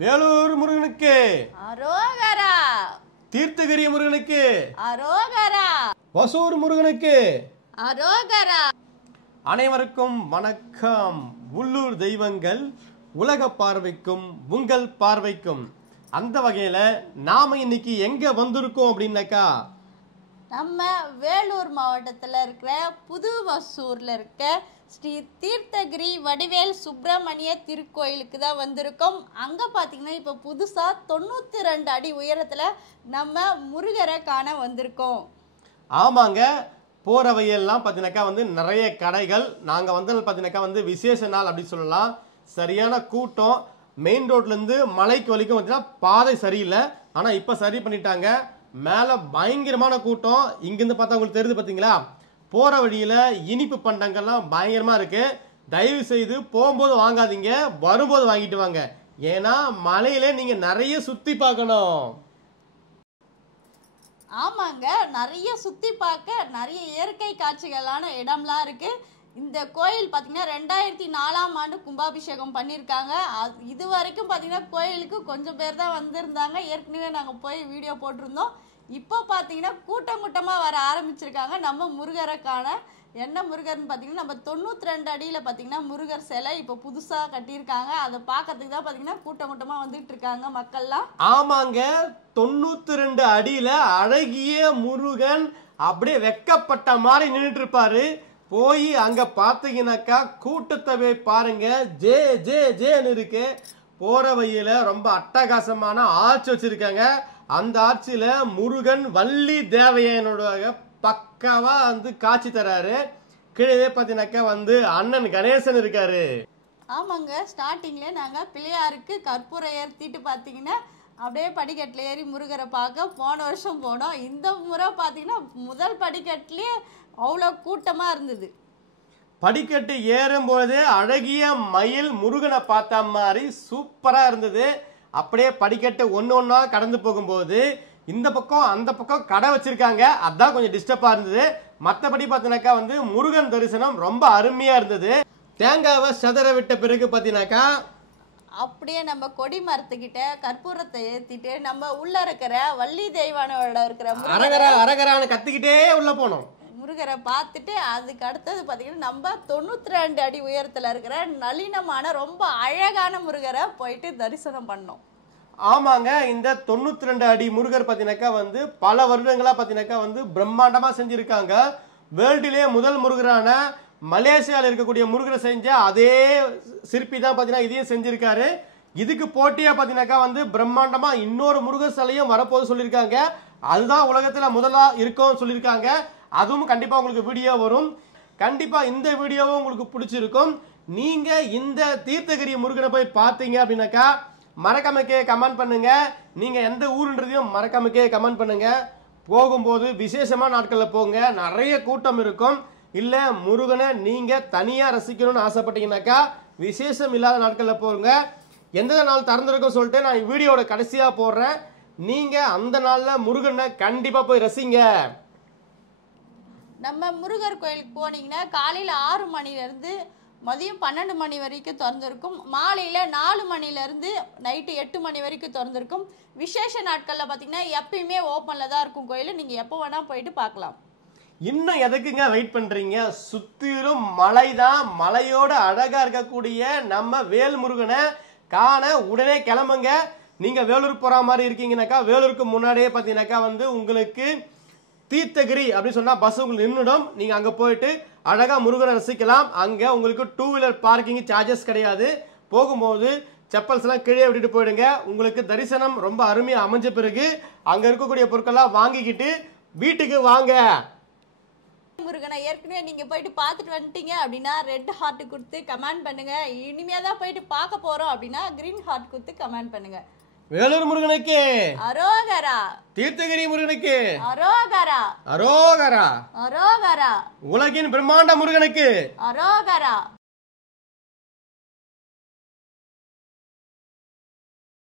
வேலூர் முருகனுக்கு அரோகரா. தீர்த்தகிரி முருகனுக்கு அரோகரா. வசூர் முருகனுக்கு அரோகரா. அனைவருக்கும் வணக்கம். உள்ளூர் தெய்வங்கள் உலக பார்வைக்கும் உங்கள் பார்வைக்கும். அந்த வகையில நாம இன்னைக்கு எங்க வந்திருக்கோம் அப்படின்னாக்கா, நம்ம வேலூர் மாவட்டத்தில் இருக்கிற புது வசூர்ல இருக்க ஸ்ரீ தீர்த்தகிரி வடிவேல் சுப்பிரமணிய திருக்கோயிலுக்கு தான் வந்திருக்கோம். அங்கே பார்த்தீங்கன்னா இப்போ புதுசாக 92 அடி உயரத்தில் நம்ம முருகரை காண வந்திருக்கோம். ஆமாங்க, போற வழியெல்லாம் பார்த்தீங்கன்னாக்கா நிறைய கடைகள். நாங்க வந்தது பார்த்தீங்கன்னாக்கா விசேஷ நாள் அப்படின்னு சொல்லலாம். சரியான கூட்டம். மெயின் ரோட்ல இருந்து மலைக்கு வரைக்கும் பார்த்தீங்கன்னா பாதை சரியில்லை. ஆனா இப்ப சரி பண்ணிட்டாங்க. மேல பயங்கரமான கூட்டம். இங்கிருந்து பார்த்தா உங்களுக்கு தெரியுது பாத்தீங்களா? போற வழியில இனிப்பு பண்டங்கள்லாம் பயங்கரமா இருக்கு. தயவு செய்து போகும்போது வாங்காதீங்க, வரும்போது வாங்கிட்டு வாங்க. ஏன்னா மலையில நீங்க நிறைய சுத்தி பார்க்கணும். ஆமாங்க, நிறைய சுற்றி பார்க்க நிறைய இயற்கை காட்சிகளான இடம்லாம் இருக்கு. இந்த கோயில் பார்த்தீங்கன்னா 2004ஆம் ஆண்டு கும்பாபிஷேகம் பண்ணியிருக்காங்க. இது வரைக்கும் பார்த்தீங்கன்னா கோயிலுக்கு கொஞ்சம் பேர் தான் வந்திருந்தாங்க. ஏற்கனவே நாங்கள் போய் வீடியோ போட்டிருந்தோம். இப்போ பார்த்தீங்கன்னா கூட்டமாக வர ஆரம்பிச்சிருக்காங்க நம்ம முருகரை காண. என்ன முருகர்னு பார்த்தீங்கன்னா நம்ம 92 அடியில் பார்த்தீங்கன்னா முருகர் சிலை இப்போ புதுசாக கட்டியிருக்காங்க. அதை பார்க்கறதுக்கு தான் பார்த்தீங்கன்னா கூட்டமாக வந்துட்டு இருக்காங்க மக்கள்லாம். ஆமாங்க, 92 அடியில அழகிய முருகன் அப்படியே வெக்கப்பட்ட மாதிரி நின்றுட்டு இருப்பாரு. போய் அங்க பாத்தீங்கன்னாக்கா கூட்டத்தை பாருங்க, ஜே ஜே ஜேன்னு இருக்கு. போற வழியில ரொம்ப அட்டகாசமான ஆர்ச்சி வச்சிருக்காங்க. அந்த ஆர்ச்சியில முருகன் வள்ளி தேவையனோட பக்காவா காட்சி தராரு. கீழே பாத்தீங்கன்னாக்கா அண்ணன் கணேசன் இருக்காரு. ஆமாங்க, ஸ்டார்டிங்ல நாங்கள் பிள்ளையாருக்கு கற்பூரம் ஏற்றிட்டு பார்த்தீங்கன்னா அப்படியே படிக்கட்டில் ஏறி முருகரை பார்க்க போன வருஷம் போனோம். இந்த முறை பார்த்தீங்கன்னா முதல் படிக்கட்டுலேயே அவ்வளோ கூட்டமாக இருந்தது. படிக்கட்டு ஏறும் போதே அழகிய மயில் முருகனை பார்த்த மாதிரி சூப்பரா இருந்தது. அப்படியே படிக்கட்டு ஒன்னா கடந்து போகும்போது இந்த பக்கம் அந்த பக்கம் கடை வச்சிருக்காங்க. அதான் கொஞ்சம் டிஸ்டர்பா இருந்தது. மற்றபடி பார்த்தீங்கன்னாக்கா முருகன் தரிசனம் ரொம்ப அருமையா இருந்தது. தேங்காவை சதற விட்ட பிறகு பார்த்தீங்கன்னாக்கா அப்படியே நம்ம கொடி மரத்துக்கிட்ட கற்பூரத்தை ஏற்றிட்டு நம்ம உள்ள இருக்கிற வள்ளி தெய்வானோட இருக்கிற அரகரா அரகரான்னு கத்திக்கிட்டே உள்ள போனோம். முருகரை பார்த்துட்டு அதுக்கு அடுத்தது பார்த்தீங்கன்னா நம்ம 92 அடி உயரத்தில் இருக்கிற நளினமான ரொம்ப அழகான முருகரை போயிட்டு தரிசனம் பண்ணோம். ஆமாங்க, இந்த 92 அடி முருகர் பார்த்தீங்கன்னாக்கா பல வருடங்களா பார்த்தீங்கன்னாக்கா பிரம்மாண்டமா செஞ்சிருக்காங்க. வேர்ல்டிலேயே முதல் முருகரான மலேசியாவில் இருக்கக்கூடிய முருகரை செஞ்ச அதே சிற்பி தான் பார்த்தீங்கன்னா இதையும் செஞ்சிருக்காரு. இதுக்கு போட்டியா பார்த்தீங்கன்னாக்கா பிரம்மாண்டமா இன்னொரு முருகர் சிலையும் வரப்போது சொல்லியிருக்காங்க. அதுதான் உலகத்துல முதலா இருக்கும் சொல்லியிருக்காங்க. அதுவும் கண்டிப்பா உங்களுக்கு வீடியோ வரும். கண்டிப்பா இந்த வீடியோவும் உங்களுக்கு பிடிச்சிருக்கும். நீங்க இந்த தீர்த்தகிரி முருகனை போய் பார்த்தீங்க அப்படின்னாக்கா மறக்காமக்கே கமெண்ட் பண்ணுங்க. நீங்க எந்த ஊருன்றதையும் மறக்காமக்கே கமெண்ட் பண்ணுங்க. போகும்போது விசேஷமான நாட்கள்ல போங்க, நிறைய கூட்டம் இருக்கும். இல்ல முருகனை நீங்க தனியா ரசிக்கணும்னு ஆசைப்பட்டீங்கன்னாக்கா விசேஷம் இல்லாத நாட்கள்ல போங்க. எந்த நாள் திறந்திருக்கும் சொல்லிட்டு நான் வீடியோட கடைசியா போடுறேன். நீங்க அந்த நாள்ல முருகனை கண்டிப்பா போய் ரசிங்க. நம்ம முருகர் கோயிலுக்கு போனீங்கன்னா காலையில் 6 மணிலேருந்து மதியம் 12 மணி வரைக்கும் திறந்திருக்கும். மாலையில் 4 மணிலேருந்து நைட்டு 8 மணி வரைக்கும் திறந்திருக்கும். விசேஷ நாட்களில் பார்த்தீங்கன்னா எப்பயுமே ஓப்பனில் தான் இருக்கும் கோயில். நீங்கள் எப்போ வேணால் போயிட்டு பார்க்கலாம். இன்னும் எதுக்குங்க வெயிட் பண்றீங்க? சுத்திரும் மலை தான். மலையோட அழகா இருக்கக்கூடிய நம்ம வேல் முருகனை காண உடனே கிளம்புங்க. நீங்க வேலூர் போற மாதிரி இருக்கீங்கன்னாக்கா வேலூருக்கு முன்னாடியே பார்த்தீங்கன்னாக்கா உங்களுக்கு தீர்த்தகிரி அப்படின்னு சொன்னா பஸ் உங்களுக்கு நின்றுடும். நீங்க அங்க போயிட்டு அழகா முருகனை ரசிக்கலாம். அங்க உங்களுக்கு 2 வீலர் பார்க்கிங் சார்ஜஸ் கிடையாது. போகும்போது செப்பல்ஸ் எல்லாம் கீழே விட்டுட்டு போயிடுங்க. உங்களுக்கு தரிசனம் ரொம்ப அருமையா அமைஞ்ச பிறகு அங்க இருக்கக்கூடிய பொருட்கள்லாம் வாங்கிக்கிட்டு வீட்டுக்கு வாங்க. முருகனை ஏற்கனவே நீங்க போயிட்டு பார்த்துட்டு வந்துட்டீங்க அப்படின்னா ரெட் ஹார்ட் கொடுத்து கமெண்ட் பண்ணுங்க. இனிமே தான் போயிட்டு பார்க்க போறோம் அப்படின்னா கிரீன் ஹார்ட் கொடுத்து கமெண்ட் பண்ணுங்க. வேலூர் முருகனுக்கு அரோகரா. தீர்த்தகிரி முருகனுக்கு அரோகரா. அரோகரா. அரோகரா. உலகின் பிரம்மாண்ட முருகனுக்கு அரோகரா.